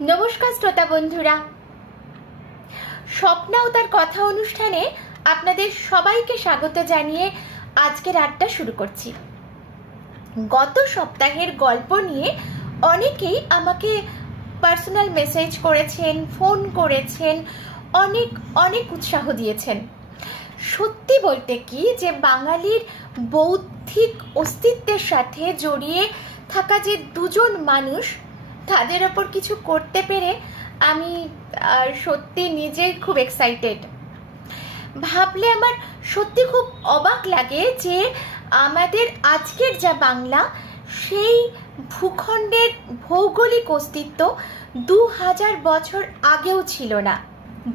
নমস্কার শ্রোতা বন্ধুরা, স্বপ্না ও তার কথা অনুষ্ঠানে আপনাদের সবাইকে স্বাগত জানিয়ে আজকের আড্ডা শুরু করছি। গত সপ্তাহের গল্প নিয়ে অনেকেই আমাকে পার্সোনাল মেসেজ করেছেন, ফোন করেছেন, অনেক অনেক উৎসাহ দিয়েছেন। সত্যি বলতে কি যে বাঙালির বৌদ্ধিক অস্তিত্বের সাথে জড়িয়ে থাকা যে দুজন মানুষ, তাদের ওপর কিছু করতে পেরে আমি সত্যি নিজেই খুব এক্সাইটেড। ভাবলে আমার সত্যি খুব অবাক লাগে যে আমাদের আজকের যা বাংলা, সেই ভূখণ্ডের ভৌগোলিক অস্তিত্ব 2000 বছর আগেও ছিল না।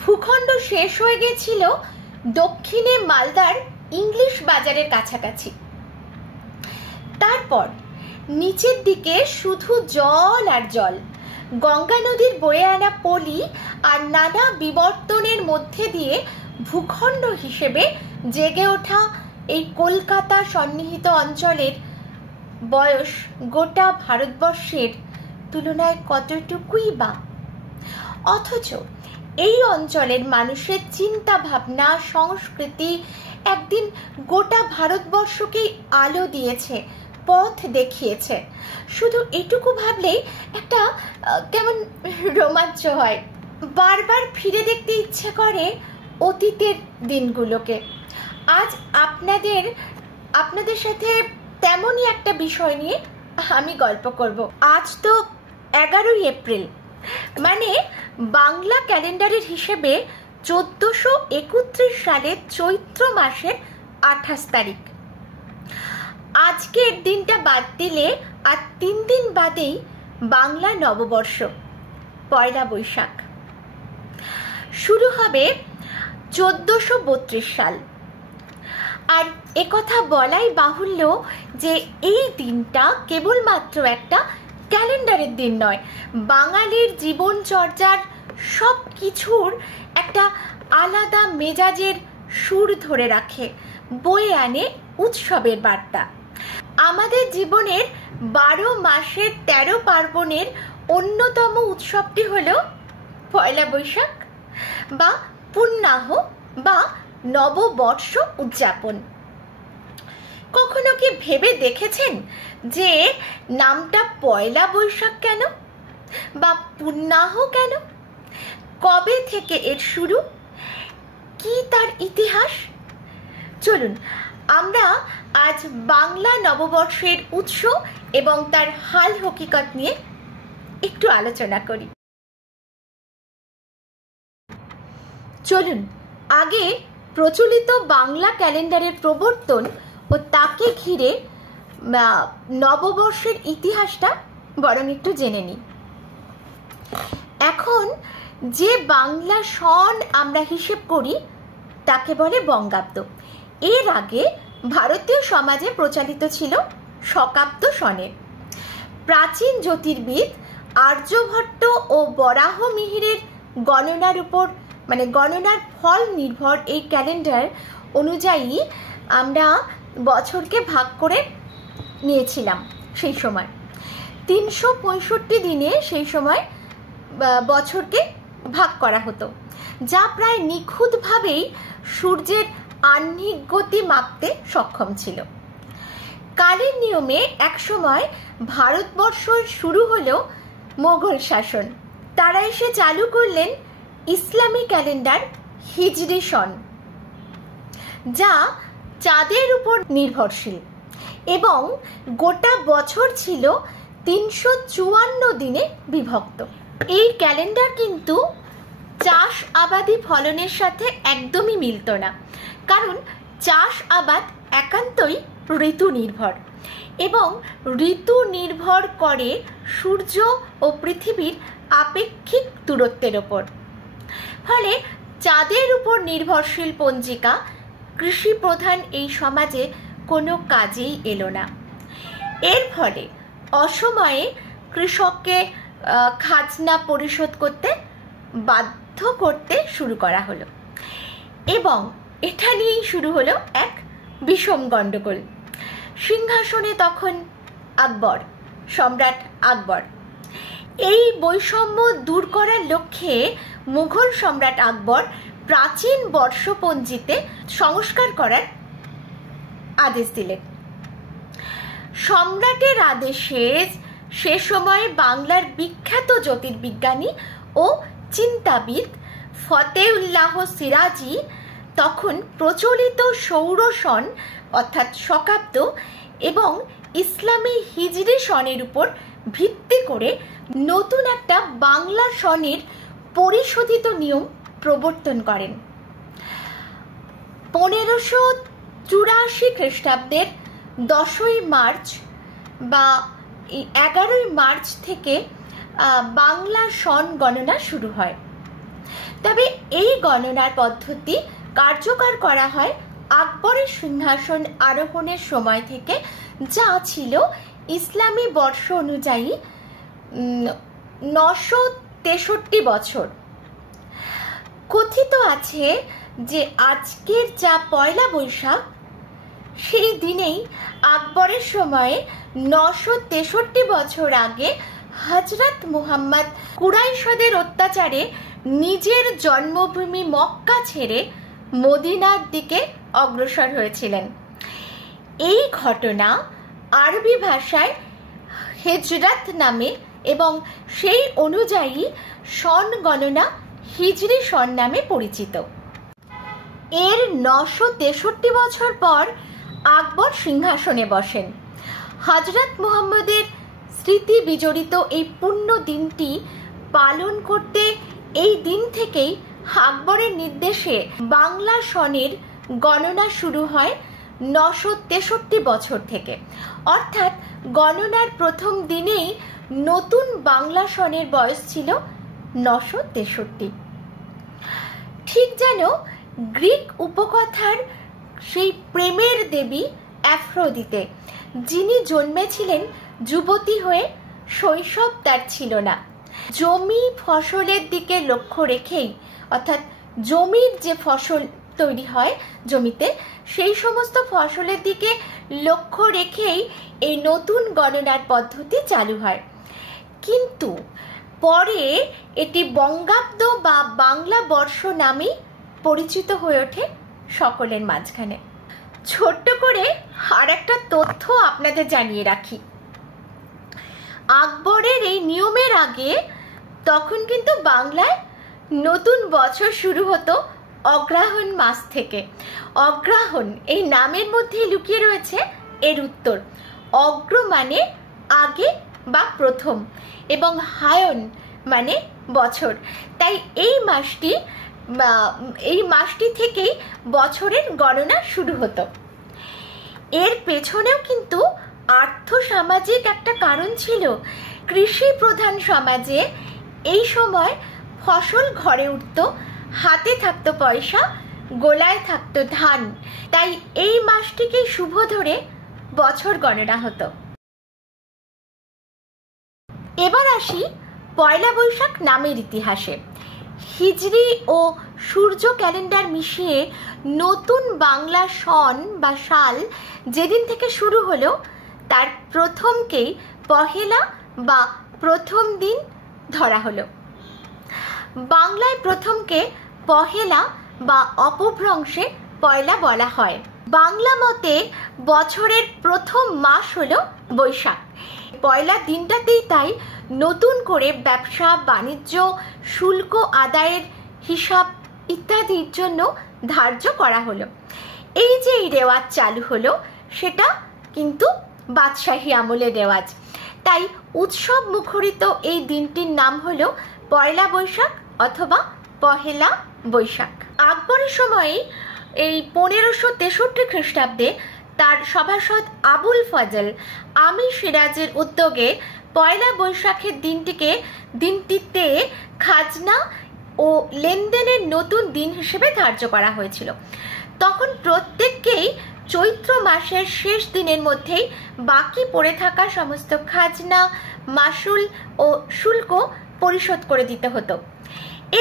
ভূখণ্ড শেষ হয়ে গেছিল দক্ষিণে মালদার ইংলিশ বাজারের কাছাকাছি। তারপর নিচের দিকে শুধু জল আর জল, গঙ্গা নদীর বয়ে আনা পলি আর নানা বিবর্তনের মধ্যে দিয়ে ভূখণ্ড হিসেবে জেগে ওঠা এই কলকাতা সন্নিহিত অঞ্চলের বয়স গোটা ভারতবর্ষের তুলনায় কতটুকুই বা। অথচ এই অঞ্চলের মানুষের চিন্তা ভাবনা, সংস্কৃতি একদিন গোটা ভারতবর্ষকেই আলো দিয়েছে, পথ দেখিয়েছে। শুধু এটুকু ভাবলেই একটা কেমন রোমাঞ্চ হয়। বারবার ফিরে দেখতে ইচ্ছে করে অতীতের দিনগুলোকে। আজ আপনাদের সাথে তেমনই একটা বিষয় নিয়ে আমি গল্প করব। আজ তো 11ই এপ্রিল, মানে বাংলা ক্যালেন্ডারের হিসেবে 1431 সালের চৈত্র মাসের 28 তারিখ। আজকের দিনটা বাদ দিলে আর 3 দিন বাদেই বাংলা নববর্ষ, পয়লা বৈশাখ। শুরু হবে 1432 সাল। আর একথা বলাই বাহুল্য যে এই দিনটা কেবলমাত্র একটা ক্যালেন্ডারের দিন নয়, বাঙালির জীবনচর্যার সব কিছুর একটা আলাদা মেজাজের সুর ধরে রাখে, বয়ে আনে উৎসবের বার্তা। আমাদের জীবনের 12 মাসের 13 পার্বণের অন্যতম উৎসবটি হলো পয়লা বৈশাখ বা পুণ্যাহ বা নববর্ষ উদযাপন। কখনো কি ভেবে দেখেছেন যে নামটা পয়লা বৈশাখ কেন বা পুণ্যাহ কেন? কবে থেকে এর শুরু? কি তার ইতিহাস? চলুন আমরা আজ বাংলা নববর্ষের উৎস এবং তার হাল হকিকত নিয়ে একটু আলোচনা করি। চলুন আগে প্রচলিত বাংলা ক্যালেন্ডারের প্রবর্তন ও তাকে ঘিরে নববর্ষের ইতিহাসটা বরং একটু জেনে নিই। এখন যে বাংলা সন আমরা হিসেব করি তাকে বলে বঙ্গাব্দ। এর আগে ভারতীয় সমাজে প্রচলিত ছিল শকাব্দ সনের। প্রাচীন জ্যোতির্বিদ আর্যভট্ট ও বরাহ মিহিরের গণনার উপর, মানে গণনার ফল নির্ভর এই ক্যালেন্ডার অনুযায়ী আমরা বছরকে ভাগ করে নিয়েছিলাম। সেই সময় 365 দিনে সেই সময় বছরকে ভাগ করা হতো, যা প্রায় নিখুঁতভাবেই সূর্যের আহ্নিক গতি মাপতে সক্ষম ছিল। কালের নিয়মে একসময় ভারতবর্ষ শুরু হলো মোগল শাসন। তারা এসে চালু করলেন ইসলামী ক্যালেন্ডার হিজরি সন, যা চাঁদের উপর নির্ভরশীল এবং গোটা বছর ছিল 354 দিনে বিভক্ত। এই ক্যালেন্ডার কিন্তু চাষ আবাদি ফলনের সাথে একদমই মিলত না, কারণ চাষ আবাদ একান্তই ঋতু নির্ভর এবং ঋতু নির্ভর করে সূর্য ও পৃথিবীর আপেক্ষিক দূরত্বের ওপর। ফলে চাঁদের উপর নির্ভরশীল পঞ্জিকা কৃষি প্রধান এই সমাজে কোনো কাজেই এলো না। এর ফলে অসময়ে কৃষককে খাজনা পরিশোধ করতে বাধ্য করতে শুরু করা হলো এবং এটা নিয়েই শুরু হলো এক বিষম গণ্ডগোল। সিংহাসনে তখন আকবর, সম্রাট আকবর। এই বৈষম্য দূর করার লক্ষ্যে মুঘল সম্রাট আকবর প্রাচীন বর্ষপঞ্জিতে সংস্কার করার আদেশ দিলেন। সম্রাটের আদেশে সে সময় বাংলার বিখ্যাত জ্যোতির্বিজ্ঞানী ও চিন্তাবিদ ফতেউল্লাহ সিরাজি তখন প্রচলিত সৌর সন অর্থাৎ শকাব্দ এবং ইসলামী হিজরি সনের উপর ভিত্তি করে নতুন একটা বাংলা সনের পরিশোধিত নিয়ম প্রবর্তন করেন। 1584 খ্রিস্টাব্দের 10ই মার্চ বা 11ই মার্চ থেকে বাংলা সন গণনা শুরু হয়। তবে এই গণনার পদ্ধতি কার্যকর করা হয় আকবরের সিংহাসন আরোহণের সময় থেকে, যা ছিল ইসলামী বর্ষ অনুযায়ী 963 বছর। কথিত আছে যে আজকের যা পয়লা বৈশাখ, সেই দিনেই আকবরের সময়ে 963 বছর আগে হযরত মুহাম্মদ কুরাইশদের অত্যাচারে নিজের জন্মভূমি মক্কা ছেড়ে মদিনার দিকে অগ্রসর হয়েছিলেন। এই ঘটনা আরবি ভাষায় হিজরত নামে এবং সেই অনুযায়ী সন গণনা হিজরি সন নামে পরিচিত। এর 963 বছর পর আকবর সিংহাসনে বসেন। হযরত মুহাম্মদের স্মৃতি বিজড়িত এই পুণ্য দিনটি পালন করতে এই দিন থেকেই আকবরের নির্দেশে বাংলা সনের গণনা শুরু হয় 963 বছর থেকে। অর্থাৎ গণনার প্রথম দিনেই নতুন বাংলা সনের বয়স ছিল 963। ঠিক যেন গ্রিক উপকথার সেই প্রেমের দেবী অ্যাফ্রোদিতে, যিনি জন্মেছিলেন যুবতী হয়ে, শৈশব তার ছিল না। জমি ফসলের দিকে লক্ষ্য রেখেই, অর্থাৎ জমির যে ফসল তৈরি হয় জমিতে, সেই সমস্ত ফসলের দিকে লক্ষ্য রেখেই এই নতুন গণনার পদ্ধতি চালু হয়। কিন্তু পরে এটি বঙ্গাব্দ বা বাংলা বর্ষ নামেই পরিচিত হয়ে ওঠে সকলের মাঝখানে। ছোট্ট করে আর একটা তথ্য আপনাদের জানিয়ে রাখি, আকবরের এই নিয়মের আগে তখন কিন্তু বাংলায় নতুন বছর শুরু হতো অগ্রহায়ণ মাস থেকে। অগ্রহায়ণ এই নামের মধ্যে লুকিয়ে রয়েছে এর উত্তর। অগ্র মানে আগে বা প্রথম এবং হায়ন মানে বছর। তাই এই মাসটি থেকেই বছরের গণনা শুরু হতো। এর পেছনেও কিন্তু আর্থসামাজিক একটা কারণ ছিল। কৃষি প্রধান সমাজে এই সময় ফসল ঘরে উঠত, হাতে থাকতো পয়সা, গোলায় থাকতো ধান। তাই এই মাসটিকে শুভ ধরে বছর গণনা হতো। এবার আসি পয়লা বৈশাখ নামের ইতিহাসে। হিজরি ও সূর্য ক্যালেন্ডার মিশিয়ে নতুন বাংলা সন বা সাল যেদিন থেকে শুরু হলো, তার প্রথমকেই পহেলা বা প্রথম দিন ধরা হলো। বাংলায় প্রথমকে পহেলা বা অপভ্রংশে পয়লা বলা হয়। বাংলা মতে বছরের প্রথম মাস হলো বৈশাখ। পয়লা দিনটাতেই তাই নতুন করে ব্যবসা বাণিজ্য, শুল্ক আদায়ের হিসাব ইত্যাদির জন্য ধার্য করা হলো। এই যে এই রেওয়াজ চালু হলো, সেটা কিন্তু বাদশাহী আমলের রেওয়াজ। তাই উৎসব মুখরিত এই দিনটির নাম হলো পয়লা বৈশাখ অথবা পহেলা বৈশাখ। আকবরের সময়ে এই 1563 খ্রিস্টাব্দে তার সভাসদ আবুল ফজল আমির সিরাজের উদ্যোগে পয়লা বৈশাখের দিনটিতে খাজনা ও লেনদেনের নতুন দিন হিসেবে ধার্য করা হয়েছিল। তখন প্রত্যেককেই চৈত্র মাসের শেষ দিনের মধ্যেই বাকি পড়ে থাকা সমস্ত খাজনা, মাসুল ও শুল্ক পরিশোধ করে দিতে হতো।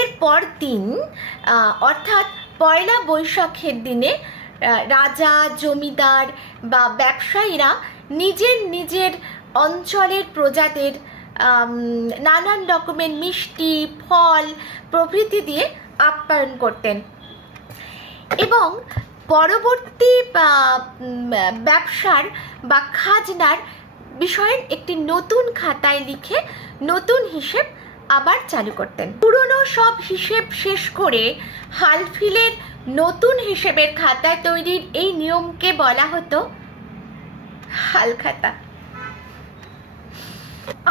এরপর দিন অর্থাৎ পয়লা বৈশাখের দিনে রাজা, জমিদার বা ব্যবসায়ীরা নিজের নিজের অঞ্চলের প্রজাদের নানান রকমের মিষ্টি, ফল প্রভৃতি দিয়ে আপ্যায়ন করতেন এবং পরবর্তী ব্যবসার বা খাজনার বিষয়ের একটি নতুন খাতায় লিখে নতুন হিসেব আবার চালু করতেন। পুরনো সব হিসেব শেষ করে হালফিলের নতুন হিসেবের খাতা তৈরির এই নিয়মকে বলা হতো হালখাতা।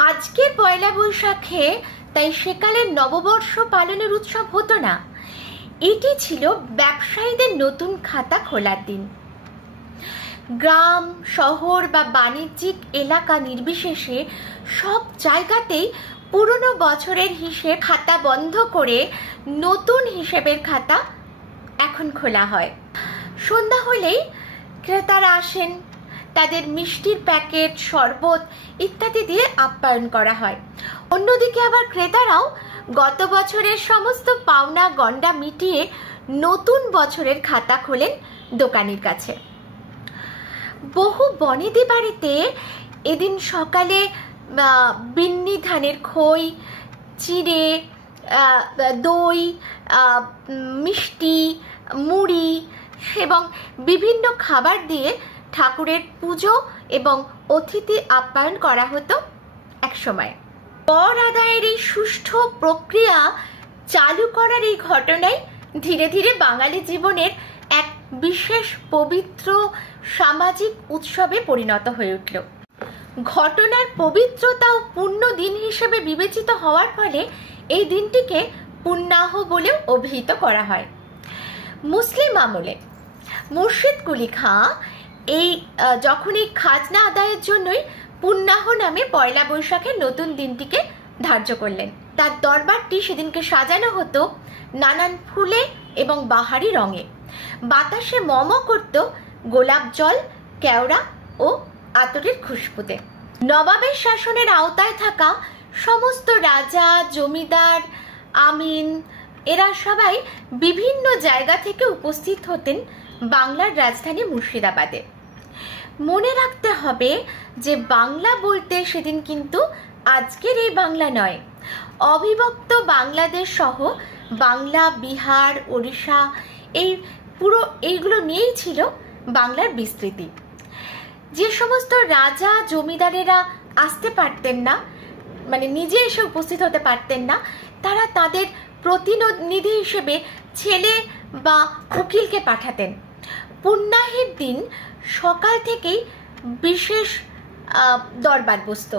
আজকের পয়লা বৈশাখে তাই সেকালের নববর্ষ পালনের উৎসব হতো না, এটি ছিল ব্যবসায়ীদের নতুন খাতা খোলার দিন। গ্রাম, শহর বা বাণিজ্যিক এলাকা নির্বিশেষে সব জায়গাতেই পুরনো বছরের হিসেব খাতা বন্ধ করে নতুন হিসেবের খাতা এখন খোলা হয়। সন্ধ্যা হলেই ক্রেতারা আসেন, তাদের মিষ্টির প্যাকেট, শরবত ইত্যাদি দিয়ে আপ্যায়ন করা হয়। অন্যদিকে আবার ক্রেতারাও গত বছরের সমস্ত পাওনা গন্ডা মিটিয়ে নতুন বছরের খাতা খোলেন দোকানির কাছে। বহু বনেদি বাড়িতে এদিন সকালে বিন্নি ধানের খই, চিড়ে, দই, মিষ্টি, মুড়ি এবং বিভিন্ন খাবার দিয়ে ঠাকুরের পুজো এবং অতিথি আপ্যায়ন করা হতো একসময়। কর আদায়ের এই সুষ্ঠু প্রক্রিয়া চালু করার এই ঘটনাই ধীরে ধীরে বাঙালি জীবনের এক বিশেষ পবিত্র সামাজিক উৎসবে পরিণত হয়ে উঠল। ঘটনার পবিত্রতা ও পুণ্য দিন হিসেবে বিবেচিত হওয়ার ফলে এই দিনটিকে পুণ্যাহ বলেও অভিহিত করা হয়। মুসলিম আমলে মুর্শিদ কুলি খাঁ যখন এই খাজনা আদায়ের জন্যই পুণ্যাহ নামে পয়লা বৈশাখের নতুন দিনটিকে ধার্য করলেন। তার দরবারটি সেদিনকে সাজানো হতো নানান ফুলে এবং বাহারি রঙে। বাতাসে মম করত গোলাপ জল, কেওড়া ও আতরের খুশবুতে। নবাবের শাসনের আওতায় থাকা সমস্ত রাজা, জমিদার, আমিন এরা সবাই বিভিন্ন জায়গা থেকে উপস্থিত হতেন বাংলার রাজধানী মুর্শিদাবাদে। মনে রাখতে হবে যে বাংলা বলতে সেদিন কিন্তু আজকের এই বাংলা নয়, অবিভক্ত বাংলাদেশ সহ বাংলা, বিহার, ওড়িশা এইগুলো নিয়েই ছিল বাংলার বিস্তৃতি। যে সমস্ত রাজা, জমিদারেরা আসতে পারতেন না, মানে নিজে এসে উপস্থিত হতে পারতেন না, তারা তাদের প্রতিনিধি হিসেবে ছেলে বা উকিলকে পাঠাতেন। পুণ্যাহের দিন সকাল থেকেই বিশেষ দরবার বসত।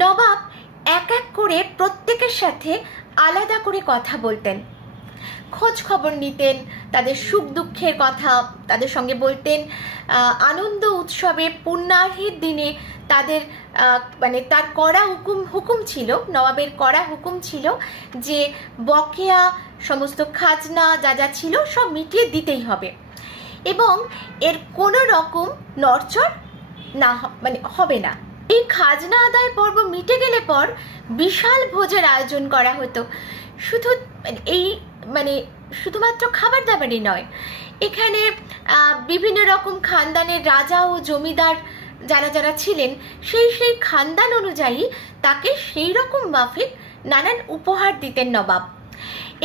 নবাব এক এক করে প্রত্যেকের সাথে আলাদা করে কথা বলতেন, খোঁজ খবর নিতেন, তাদের সুখ দুঃখের কথা তাদের সঙ্গে বলতেন। আনন্দ উৎসবে পুণ্যাহের দিনে তাদের তার কড়া হুকুম ছিল, নবাবের কড়া হুকুম ছিল যে বকেয়া সমস্ত খাজনা যা যা ছিল সব মিটিয়ে দিতেই হবে এবং এর কোনো রকম নড়চড় না হবে না। এই খাজনা আদায় পর্ব মিটে গেলে পর বিশাল ভোজের আয়োজন করা হতো। শুধুমাত্র খাবার দাবারই নয়, এখানে বিভিন্ন রকম খানদানের রাজা ও জমিদার যারা যারা ছিলেন সেই খানদান অনুযায়ী তাকে সেই রকম মাফিক নানান উপহার দিতেন নবাব।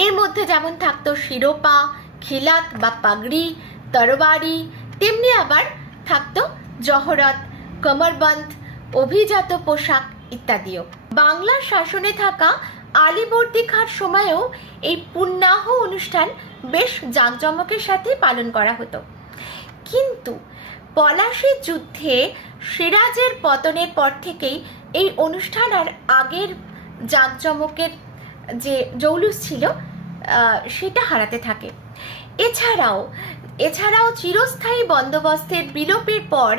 এর মধ্যে যেমন থাকতো শিরোপা, খিলাত বা পাগড়ি, তরবারি, তেমনি আবার থাকতো জহরত, কমরবন্ধ, অভিজাত পোশাক ইত্যাদিও। বাংলার শাসনে থাকা আলীবর্দী খাঁর সময়েও এই পুণ্যাহ অনুষ্ঠান বেশ জাঁকজমকের সাথে পালন করা হতো, কিন্তু পলাশীর যুদ্ধে সিরাজের পতনের পর থেকেই এই অনুষ্ঠান আর আগের জাঁকজমকের যে জৌলুস ছিল সেটা হারাতে থাকে। এছাড়াও চিরস্থায়ী বন্দোবস্তের বিলোপের পর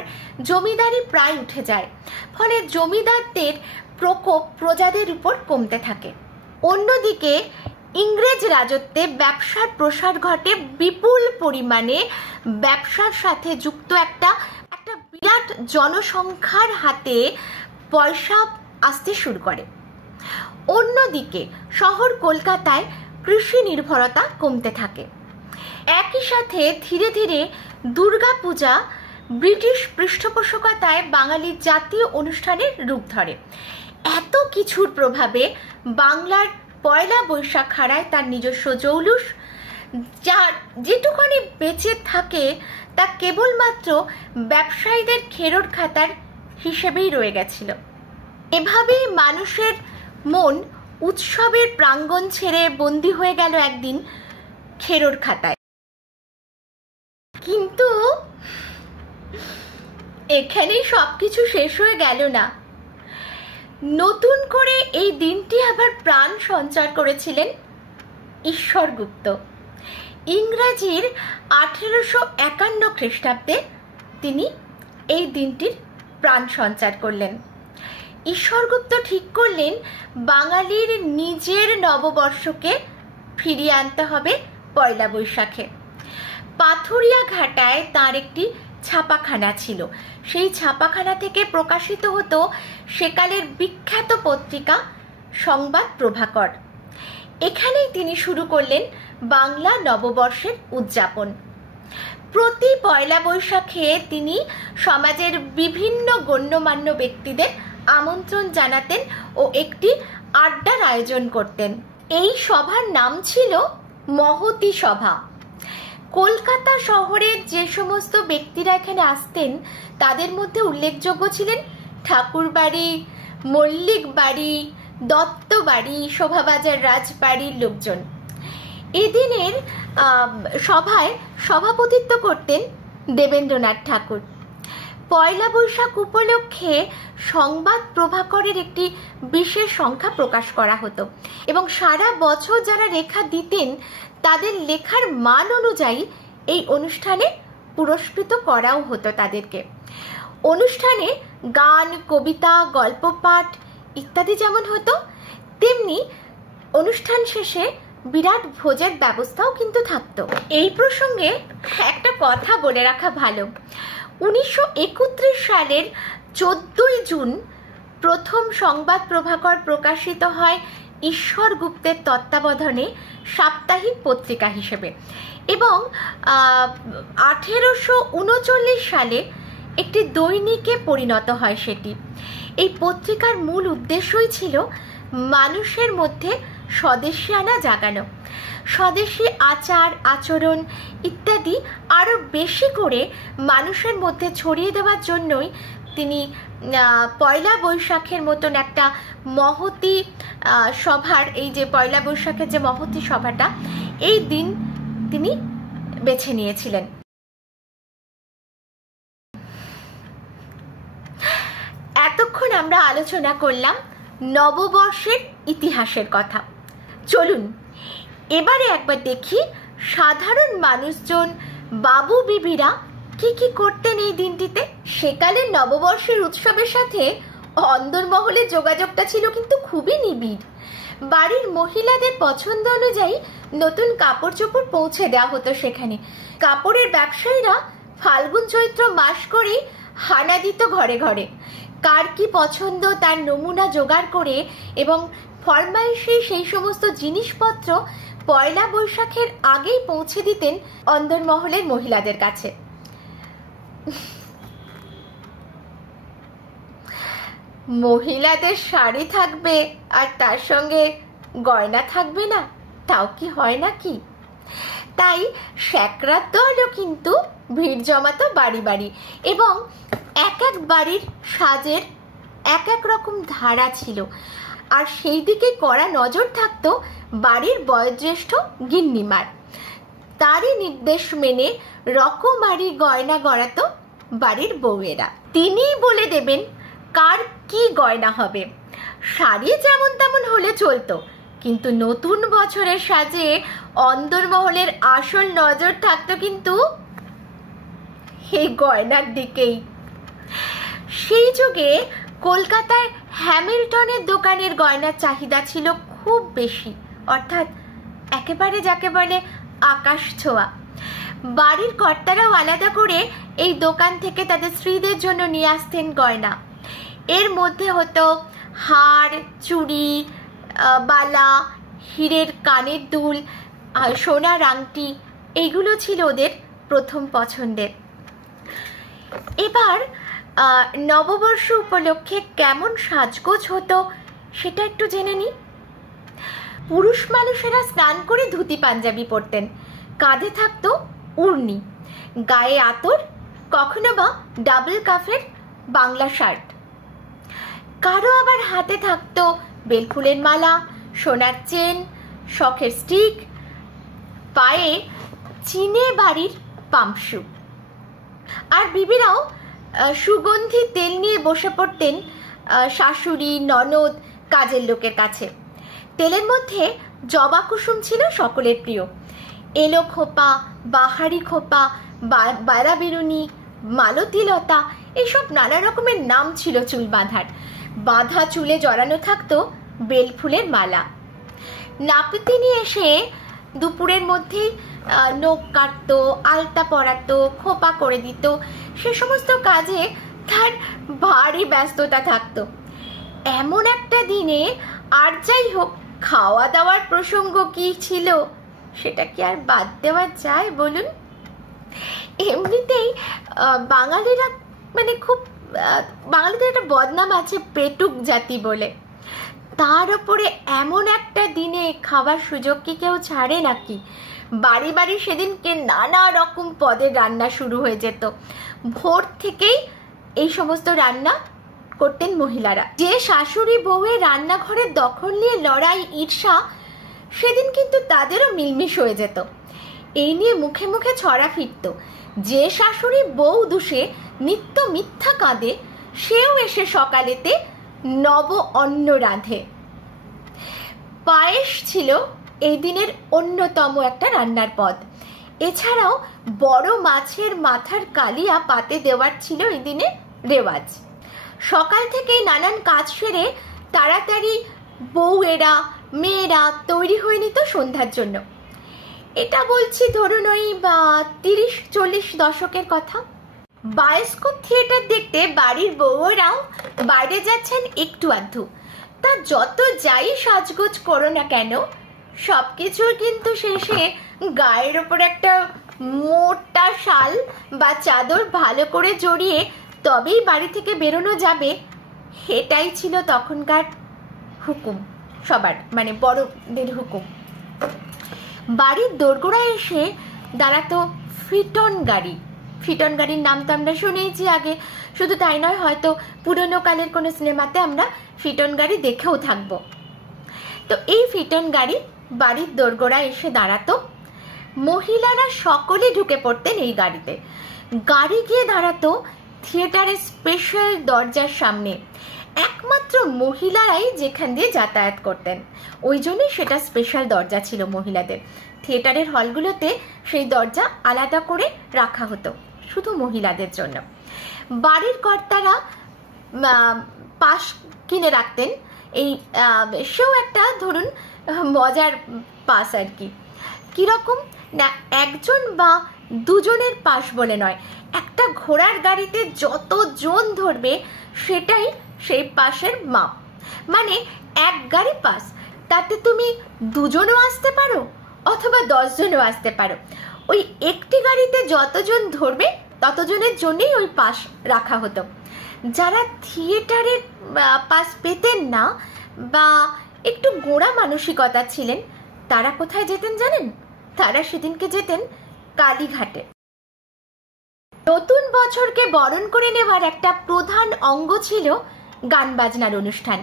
জমিদারি প্রায় উঠে যায়, ফলে জমিদারদের প্রকোপ প্রজাদের উপর কমতে থাকে। অন্যদিকে ইংরেজ রাজত্বে ব্যবসার প্রসার ঘটে, বিপুল পরিমাণে ব্যবসার সাথে যুক্ত একটা বিরাট জনসংখ্যার হাতে পয়সা আসতে শুরু করে। অন্যদিকে শহর কলকাতায় কৃষি নির্ভরতা কমতে থাকে। একই সাথে ধীরে ধীরে দুর্গাপূজা ব্রিটিশ পৃষ্ঠপোষকতায় বাঙালির জাতীয় অনুষ্ঠানের রূপ ধরে। এত কিছুর প্রভাবে বাংলার পয়লা বৈশাখ হারায় তার নিজস্ব জৌলুস, যার যেটুখানি বেঁচে থাকে তা কেবলমাত্র ব্যবসায়ীদের খেরোর খাতার হিসেবেই রয়ে গেছিল। এভাবেই মানুষের মন উৎসবের প্রাঙ্গণ ছেড়ে বন্দী হয়ে গেল একদিন খেরোর খাতায়। কিন্তু এখানেই সবকিছু শেষ হয়ে গেল না। নতুন করে এই দিনটি আবার প্রাণ সঞ্চার করেছিলেন ঈশ্বর গুপ্ত। ইংরাজির 1851 খ্রিস্টাব্দে তিনি এই দিনটির প্রাণ সঞ্চার করলেন। ঈশ্বরগুপ্ত ঠিক করলেন বাঙালির নিজের নববর্ষকে ফিরিয়ে আনতে হবে পয়লা বৈশাখে। পাথুরিয়া ঘাটায় তার একটি ছাপাখানা ছিল। সেই ছাপাখানা থেকে প্রকাশিত হতো সেকালের বিখ্যাত পত্রিকা সংবাদ প্রভাকর। এখানেই তিনি শুরু করলেন বাংলা নববর্ষের উদযাপন। প্রতি পয়লা বৈশাখে তিনি সমাজের বিভিন্ন গণ্যমান্য ব্যক্তিদের আমন্ত্রণ জানাতেন ও একটি আড্ডার আয়োজন করতেন। এই সভার নাম ছিল মহতী সভা। কলকাতা শহরের যে সমস্ত ব্যক্তিরা এখানে আসতেন তাদের মধ্যে উল্লেখযোগ্য ছিলেন ঠাকুরবাড়ি, মল্লিক বাড়ি, দত্ত বাড়ি, শোভাবাজার রাজবাড়ির লোকজন। এদিনের সভায় সভাপতিত্ব করতেন দেবেন্দ্রনাথ ঠাকুর। পয়লা বৈশাখ উপলক্ষে সংবাদ প্রভাকরের একটি বিশেষ সংখ্যা প্রকাশ করা হতো এবং সারা বছর যারা লেখা দিতেন তাদের লেখার মান অনুযায়ী এই অনুষ্ঠানে পুরস্কৃত করাও হতো তাদেরকে। অনুষ্ঠানে গান, কবিতা, গল্প পাঠ ইত্যাদি যেমন হতো, তেমনি অনুষ্ঠান শেষে বিরাট ভোজের ব্যবস্থাও কিন্তু থাকতো। এই প্রসঙ্গে একটা কথা বলে রাখা ভালো। 1931 সালের 14 জুন প্রথম সংবাদ প্রভাকর প্রকাশিত হয় ঈশ্বর গুপ্তের তত্ত্বাবধানে সাপ্তাহিক পত্রিকা হিসেবে এবং 1839 সালে একটি দৈনিকে পরিণত হয় সেটি। এই পত্রিকার মূল উদ্দেশ্যই ছিল মানুষের মধ্যে স্বদেশী আনা জাগানো, স্বদেশী আচার আচরণ ইত্যাদি আরও বেশি করে মানুষের মধ্যে ছড়িয়ে দেওয়ার জন্যই তিনি পয়লা বৈশাখের মতন একটা মহতী সভার, এই যে পয়লা বৈশাখের যে মহতী সভাটা, এই দিন তিনি বেছে নিয়েছিলেন। এতক্ষণ আমরা আলোচনা করলাম নববর্ষের ইতিহাসের কথা। চলুন এবারে একবার দেখি সাধারণ মানুষজন, বাবু বিবিরা কি কি করতেন এই দিনটিতে। সেকালের নববর্ষের উৎসবের সাথে অন্দরমহলের যোগাযোগটা ছিল কিন্তু খুবই নিবিড়। বাড়ির মহিলাদের পছন্দ অনুযায়ী নতুন কাপড় চোপড় পৌঁছে দেওয়া হতো সেখানে। কাপড়ের ব্যবসায়ীরা ফাল্গুন চৈত্র মাস করেই হানা দিত ঘরে ঘরে। কার কি পছন্দ তার নমুনা জোগাড় করে এবং ফরমাইশে সেই সমস্ত জিনিসপত্র পয়লা বৈশাখের আগেই পৌঁছে দিতেন অন্দরমহলের মহিলাদের কাছে। মহিলাদের শাড়ি থাকবে আর তার সঙ্গে গয়না থাকবে না, তাও কি হয় নাকি? তাই স্যাকরার দলও কিন্তু ভিড় জমাতো বাড়ি বাড়ি এবং এক এক বাড়ির সাজের এক এক রকম ধারা ছিল, আর সেই দিকে কড়া নজর থাকতো বাড়ির বয়োজ্যেষ্ঠ গিন্নিমার। তারই নির্দেশ মেনে রকমারি গয়না গড়াতো বাড়ির বউয়েরা। তিনিই বলে দেবেন কার কি গয়না হবে। শাড়ি যেমন তেমন হলে চলতো, কিন্তু নতুন বছরের সাজে অন্দরমহলের আসল নজর থাকতো কিন্তু এই গয়নার দিকেই। সেই যুগে কলকাতায় হ্যামিল্টনের দোকানের গয়নার চাহিদা ছিল খুব বেশি, অর্থাৎ একেবারে যাকে বলে আকাশ ছোঁয়া। বাড়ির কর্তারাও আলাদা করে এই দোকান থেকে তাদের স্ত্রীদের জন্য নিয়ে আসতেন গয়না। এর মধ্যে হতো হার, চুড়ি, বালা, হীরের কানের দুল, সোনার আংটি, এইগুলো ছিল ওদের প্রথম পছন্দের। এবার নববর্ষ উপলক্ষে কেমন সাজগোজ হতো সেটা একটু জেনে নিই। পুরুষ মানুষেরা স্নান করে ধুতি পাঞ্জাবি পরতেন, কাঁধে থাকতো উড়নি, গায়ে আতর, কখনো বা ডাবল কাফের বাংলা শার্ট। কারো আবার হাতে থাকতো বেলফুলের মালা, সোনার চেন, শখের স্টিক, পায়ে চিনে বাড়ির পাম্পশু। আর বিবিরাও সুগন্ধি তেল নিয়ে বসে পড়তেন শাশুড়ি, ননদ, কাজের লোকের কাছে। তেলের মধ্যে জবা কুসুম ছিল সকলের প্রিয়। এলো খোপা, বাহারি খোপা, বারা বেরুনি, মালতীলতা, এসব নানা রকমের নাম ছিল চুল বাঁধার। বাঁধা চুলে জড়ানো থাকতো বেলফুলের মালা। নাপিতিনি এসে দুপুরের মধ্যেই নখ কাটতো, আলতা পরাতো, খোপা করে দিত। সে সমস্ত কাজে তার ভারী ব্যস্ততা থাকতো। এমন একটা দিনে আর যাই হোক, খাওয়া দাওয়ার প্রসঙ্গ কি ছিল সেটা কি আর বাদ দেওয়া যায় বলুন? এমনিতেই বাঙালিরা বাঙালিদের একটা বদনাম আছে পেটুক জাতি বলে। তার উপরে এমন একটা দিনে খাবার সুযোগ কি কেউ ছাড়ে নাকি? বাড়ি বাড়ি সেদিনকে নানা রকম পদের রান্না শুরু হয়ে যেত। ভোর থেকেই এই সমস্ত রান্না করতেন মহিলারা। যে শাশুড়ি বউয়ের রান্নাঘরের দখল নিয়ে লড়াই, ঈর্ষা, সেদিন কিন্তু তাদেরও মিলমিশ হয়ে যেত। এই নিয়ে মুখে মুখে ছড়া ফিরত, যে শাশুড়ি বউ দোষে নিত্য মিথ্যা কাঁদে, সেও এসে সকালেতে নব অন্ন রাঁধে। পায়েস ছিল এই দিনের অন্যতম একটা রান্নার পদ। এছাড়াও বড় মাছের মাথার কালিয়া পাতে দেওয়ার ছিল এই দিনে রেওয়াজ। সকাল থেকেই নানান কাজ সেরে তাড়াতাড়ি বউয়েরা, মেয়েরা তৈরি হয়ে নিত সন্ধ্যার জন্য। এটা বলছি ধরুন ওই 30-40 দশকের কথা। বায়োস্কোপ থিয়েটার দেখতে বাড়ির বউয়েরাও বাইরে যাচ্ছেন একটু আধটু। তা যত যাই সাজগোজ করো না কেন, সবকিছুর কিন্তু শেষে গায়ের ওপর একটা মোটা শাল বা চাদর ভালো করে জড়িয়ে তবেই বাড়ি থেকে বেরোনো যাবে, এটাই ছিল তখনকার হুকুম সবার, বড়দের হুকুম। বাড়ির দোরগোড়ায় এসে দাঁড়াতো ফিটন গাড়ি। ফিটন গাড়ির নাম তো আমরা শুনেইছি আগে। শুধু তাই নয়, হয়তো পুরনো কালের কোনো সিনেমাতে আমরা ফিটন গাড়ি দেখেও থাকবো। তো এই ফিটন গাড়ি বাড়ির দোরগোড়ায় এসে দাঁড়াতো। মহিলারা সকলে ঢুকে পড়তেন এই গাড়িতে। গাড়ি গিয়ে দাঁড়াতো থিয়েটারের স্পেশাল দরজার সামনে। একমাত্র মহিলারাই যেখান দিয়ে যাতায়াত করতেন, ওই জন্যই সেটা স্পেশাল দরজা ছিল মহিলাদের। থিয়েটারের হলগুলোতে সেই দরজা আলাদা করে রাখা হতো শুধু মহিলাদের জন্য। বাড়ির কর্তারা পাস কিনে রাখতেন। এই সেও একটা ধরুন মজার পাস আর কি। কিরকম না, একজন বা দুজনের পাস বলে নয়, একটা ঘোড়ার গাড়িতে যতজন ধরবে সেটাই সেই পাসের মাপ। মানে এক গাড়ি পাস, তাতে তুমি দুজনও আসতে পারো অথবা 10 জনও আসতে পারো। ওই একটি গাড়িতে যতজন ধরবে ততজনের জন্যই ওই পাস রাখা হতো। যারা থিয়েটারের পাস পেতেন না বা একটু গোঁড়া মানসিকতা ছিলেন, তারা কোথায় যেতেন জানেন? তারা সেদিনকে যেতেন কালীঘাটে। নতুন বছরকে বরণ করে নেওয়ার একটা প্রধান অঙ্গ ছিল গান বাজনার অনুষ্ঠান।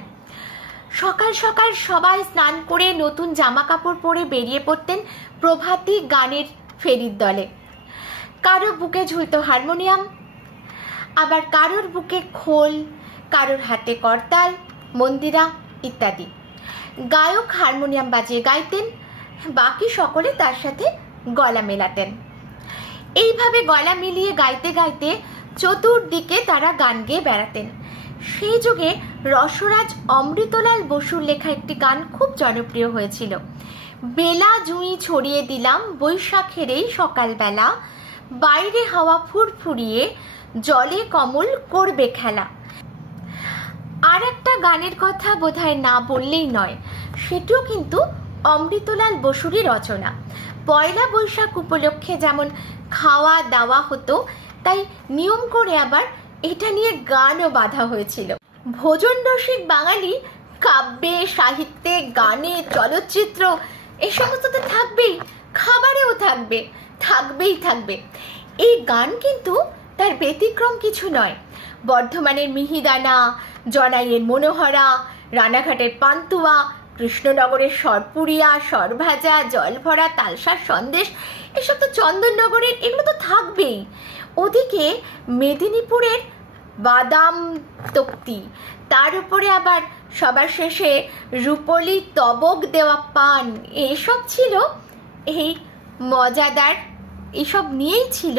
সকাল সকাল সবাই স্নান করে নতুন জামা কাপড় পরে বেরিয়ে পড়তেন প্রভাতী গানের ফেরির দলে। কারো বুকে ঝুলতো হারমোনিয়াম, আবার কারোর বুকে খোল, কারোর হাতে করতাল, মন্দিরা ইত্যাদি। গায়ক হারমোনিয়াম বাজিয়ে গাইতেন, বাকি সকলে তার সাথে গলা মেলাতেন। এইভাবে গলা মিলিয়ে গাইতে গাইতে চতুর্দিকে তারা গান গেয়ে বেড়াতেন। সেই যুগে রসরাজ অমৃতলাল বসুর লেখা একটি গান খুব জনপ্রিয় হয়েছিল। বেলা জুঁই ছড়িয়ে দিলাম বৈশাখের এই সকালবেলা, বাইরে হাওয়া ফুরফুরিয়ে জলে কমল করবে খেলা। আর একটা গানের কথা বোধহয় না বললেই নয়, সেটিও কিন্তু অমৃতলাল বসুরই রচনা। পয়লা বৈশাখ উপলক্ষে যেমন খাওয়া দাওয়া হতো, তাই নিয়ম করে আবার এটা নিয়ে গানও বাঁধা হয়েছিল। ভোজন রসিক বাঙালি কাব্যে, সাহিত্যে, গানে, চলচ্চিত্র এই সমস্ত তো থাকবেই, খাবারেও থাকবে, থাকবেই থাকবে। এই গান কিন্তু তার ব্যতিক্রম কিছু নয়। বর্ধমানের মিহিদানা, জনাইয়ের মনোহরা, রানাঘাটের পান্তুয়া, কৃষ্ণনগরের সরপুরিয়া, সরভাজা, জলভরা, তালসার সন্দেশ, এসব তো চন্দননগরের, এগুলো তো থাকবেই। ওদিকে মেদিনীপুরের বাদাম তক্তি, তার উপরে আবার সবার শেষে রূপলি তবক দেওয়া পান, এসব ছিল এই মজাদার, এসব নিয়েই ছিল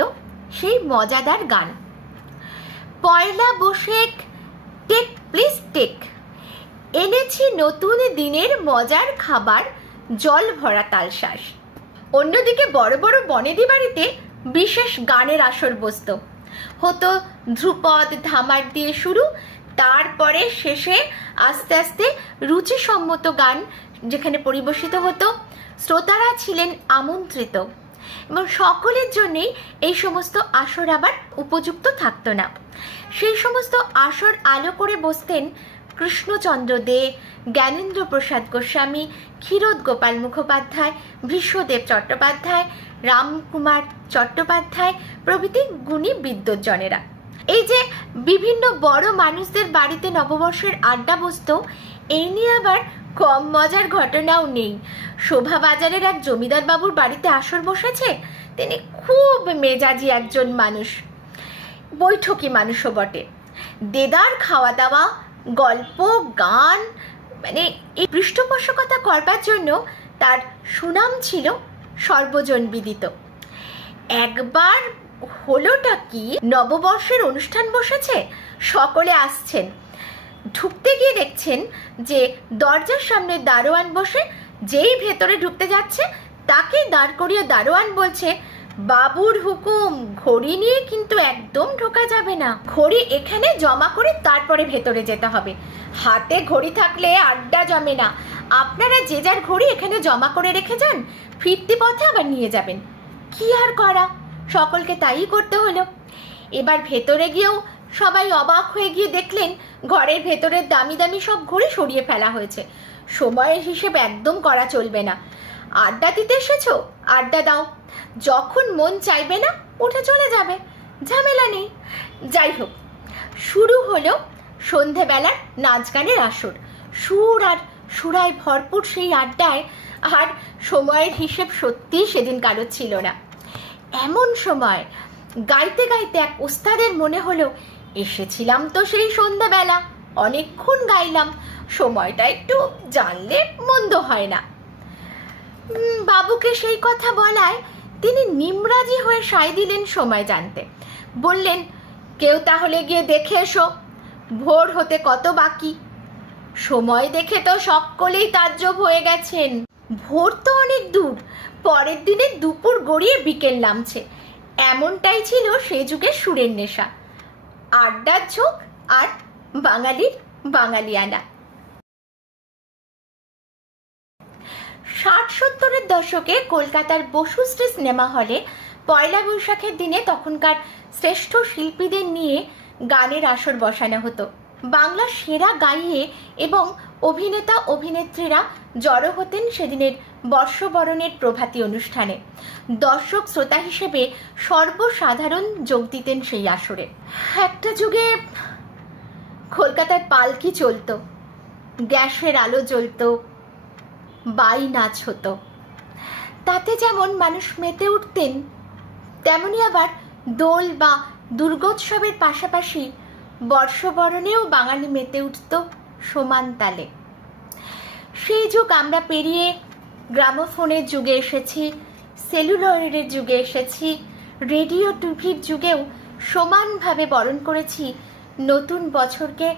সেই মজাদার গান। পয়লা বৈশাখ টেক প্লিজ টেক, এনেছি নতুন দিনের মজার খাবার, জল ভরা তালশাঁস। অন্যদিকে বড় বড় বনেদি বাড়িতে বিশেষ গানের আসর বসত, হতো ধ্রুপদ ধামার দিয়ে শুরু, তারপরে শেষে আস্তে আস্তে রুচিসম্মত গান যেখানে পরিবেশিত হতো। শ্রোতারা ছিলেন আমন্ত্রিত এবং সকলের জন্যেই এই সমস্ত আসর আবার উপযুক্ত থাকতো না। সেই সমস্ত আসর আলো করে বসতেন কৃষ্ণচন্দ্র দে, জ্ঞানেন্দ্র প্রসাদ গোস্বামী, ক্ষীরোদ গোপাল মুখোপাধ্যায়, ভীষ্মদেব চট্টোপাধ্যায়, রামকুমার চট্টোপাধ্যায় প্রভৃতি গুণী বিদ্বজ্জনেরা। এই যে বিভিন্ন বড় মানুষদের বাড়িতে নববর্ষের আড্ডা বসত, এই নিয়ে আবার কম মজার ঘটনাও নেই। শোভাবাজারের এক জমিদার বাবুর বাড়িতে আসর বসেছে। তিনি খুব মেজাজি একজন মানুষ, বৈঠকি মানুষও বটে। দেদার খাওয়া দাওয়া, গল্প, গান, মানে এই পৃষ্ঠপোষকতা করবার জন্য তার সুনাম ছিল সর্বজন বিদিত। একবার হলোটা কি, নববর্ষের অনুষ্ঠান বসেছে, সকলে আসছেন, ঢুকতে গিয়ে দেখছেন যে দরজার সামনে দারোয়ান বসে, যেই ভেতরে ঢুকতে যাচ্ছে তাকেই দাঁড় করিয়ে দারোয়ান বলছে, বাবুর হুকুম, ঘড়ি নিয়ে কিন্তু একদম ঢোকা যাবে না, ঘড়ি এখানে জমা করে তারপরে ভেতরে যেতে হবে, হাতে ঘড়ি থাকলে আড্ডা জমে না, আপনারা যে যার ঘড়ি এখানে জমা করে রেখে যান, ফিরতি পথে আবার নিয়ে যাবেন। কি আর করা, সকলকে তাই করতে হলো। এবার ভেতরে গিয়েও সবাই অবাক হয়ে গিয়ে দেখলেন ঘরের ভেতরের দামি দামি সব ঘড়ি সরিয়ে ফেলা হয়েছে। সময়ের হিসেব একদম করা চলবে না। আড্ডা দিতে এসেছো, আড্ডা দাও, যখন মন চাইবে না উঠে চলে যাবে, ঝামেলা নেই। যাই হোক, শুরু হলো সন্ধেবেলার নাচ গানের আসর। সুর আর সুরায় ভরপুর সেই আড্ডায় আর সময়ের হিসেব সত্যিই সেদিন কারো ছিল না। এমন সময় গাইতে গাইতে এক ওস্তাদের মনে হলো, এসেছিলাম তো সেই সন্ধ্যাবেলা, অনেকক্ষণ গাইলাম, সময়টা একটু জানলে মন্দ হয় না। বাবুকে সেই কথা বলায় তিনি নিমরাজি হয়ে সায় দিলেন সময় জানতে। বললেন, কেউ তাহলে গিয়ে দেখে এসো, ভোর হতে কত বাকি। সময় দেখে তো সকলেই তাজ্জব হয়ে গেছেন। ভোর তো অনেক দূর, পরের দিনে দুপুর গড়িয়ে বিকেল নামছে। এমনটাই ছিল সে যুগের সুরের নেশা, আড্ডার ঝোঁক আর বাঙালির বাঙালিয়ানা। 60-70-এর দশকে কলকাতার বসুশ্রী সিনেমা হলে পয়লা বৈশাখের দিনে তখনকার শ্রেষ্ঠ শিল্পীদের নিয়ে গানের আসর বসানো হতো। বাংলার সেরা গাইয়ে এবং অভিনেতা অভিনেত্রীরা জড়ো হতেন সেদিনের বর্ষবরণের প্রভাতী অনুষ্ঠানে। দর্শক শ্রোতা হিসেবে সর্বসাধারণ যোগ দিতেন সেই আসরে। একটা যুগে কলকাতায় পালকি চলতো, গ্যাসের আলো জ্বলতো, বাই নাচ হতো। তাতে যেমন মানুষ মেতে উঠতেন, তেমনি আবার দোল বা দুর্গোৎসবের পাশাপাশি বর্ষবরণেও বাঙালি মেতে উঠত সমান তালে। সেই যুগ আমরা পেরিয়ে গ্রামোফোনের যুগে এসেছি, সেলুলয়েডের যুগে এসেছি, রেডিও টিভির যুগেও সমানভাবে বরণ করেছি নতুন বছরকে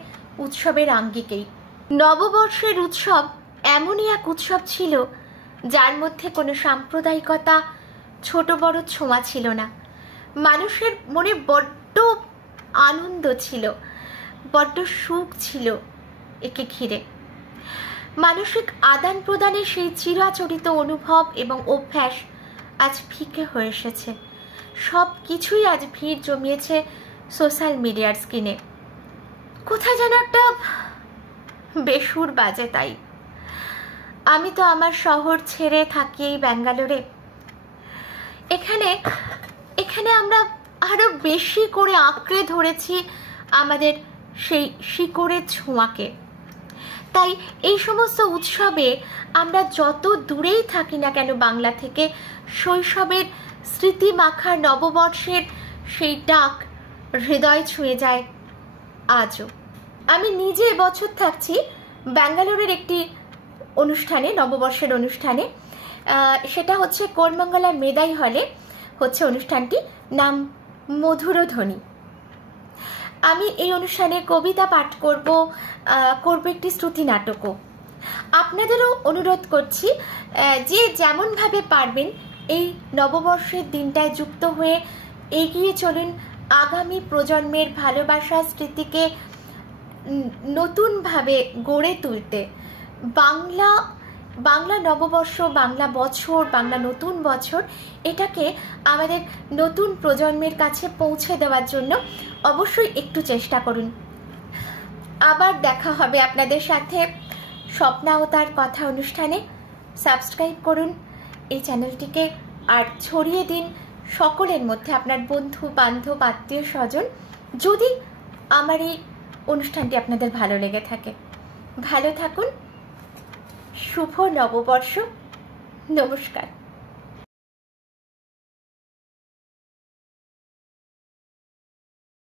উৎসবের আঙ্গিকেই। নববর্ষের উৎসব এমনই এক উৎসব ছিল যার মধ্যে কোনো সাম্প্রদায়িকতা, ছোট বড় ছোঁয়া ছিল না। মানুষের মনে বড্ড আনন্দ ছিল, বড্ড সুখ ছিল একে ঘিরে। মানসিক আদান প্রদানের সেই চিরাচরিত অনুভব এবং অভ্যাস আজ ফিকে হয়ে এসেছে। সব কিছুই আজ ভিড় জমিয়েছে সোশ্যাল মিডিয়ার স্ক্রিনে। কোথায় যেন একটা বেসুর বাজে। তাই আমি তো আমার শহর ছেড়ে থাকি এই ব্যাঙ্গালোরে। এখানে আমরা আরো বেশি করে আঁকড়ে ধরেছি আমাদের সেই শিকড়ের ছোঁয়াকে। তাই এই সমস্ত উৎসবে আমরা যত দূরেই থাকি না কেন বাংলা থেকে, শৈশবের স্মৃতি মাখা নববর্ষের সেই ডাক হৃদয় ছুঁয়ে যায় আজও। আমি নিজে এবছর থাকছি ব্যাঙ্গালোরের একটি অনুষ্ঠানে, নববর্ষের অনুষ্ঠানে। সেটা হচ্ছে কোরমঙ্গলা মেদাই হলে হচ্ছে অনুষ্ঠানটি, নাম মধুরধ্বনি। আমি এই অনুষ্ঠানে কবিতা পাঠ করব একটি শ্রুতি নাটকও। আপনাদেরও অনুরোধ করছি যে যেমনভাবে পারবেন এই নববর্ষের দিনটায় যুক্ত হয়ে এগিয়ে চলুন আগামী প্রজন্মের ভালোবাসা স্মৃতিকে নতুনভাবে গড়ে তুলতে। বাংলা নববর্ষ, বাংলা বছর, বাংলা নতুন বছর, এটাকে আমাদের নতুন প্রজন্মের কাছে পৌঁছে দেওয়ার জন্য অবশ্যই একটু চেষ্টা করুন। আবার দেখা হবে আপনাদের সাথে স্বপ্না ও তার কথা অনুষ্ঠানে। সাবস্ক্রাইব করুন এই চ্যানেলটিকে আর ছড়িয়ে দিন সকলের মধ্যে, আপনার বন্ধু বান্ধব আত্মীয় স্বজন, যদি আমার এই অনুষ্ঠানটি আপনাদের ভালো লেগে থাকে। ভালো থাকুন। শুভ নববর্ষ। নমস্কার।